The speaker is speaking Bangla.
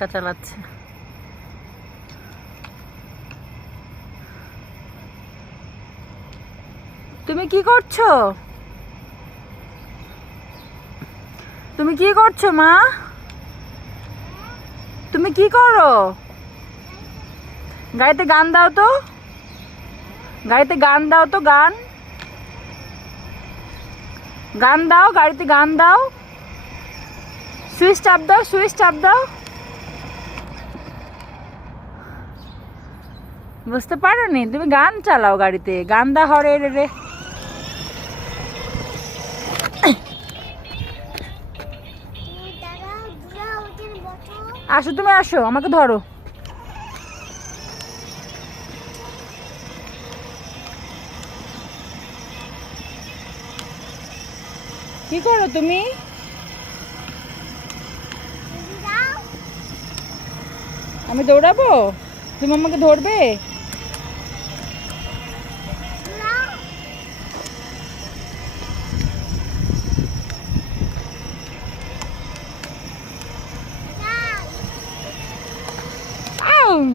একা চালাচ্ছে। তুমি কি করছো? তুমি কি করছো মা? তুমি কি করো? গাড়িতে গান দাও তো, গাড়িতে গান দাও তো, গান গান দাও, গাড়িতে গান দাও। সুইচ চাপ দাও, সুইচ চাপ দাও। বুঝতে পারোনি? তুমি গান চালাও গাড়িতে, গান দা হরে রে রে। আসো, তুমি আসো, আমাকে ধরো। কি করো তুমি? আমি দৌড়াবো? তুমি আমাকে ধরবে?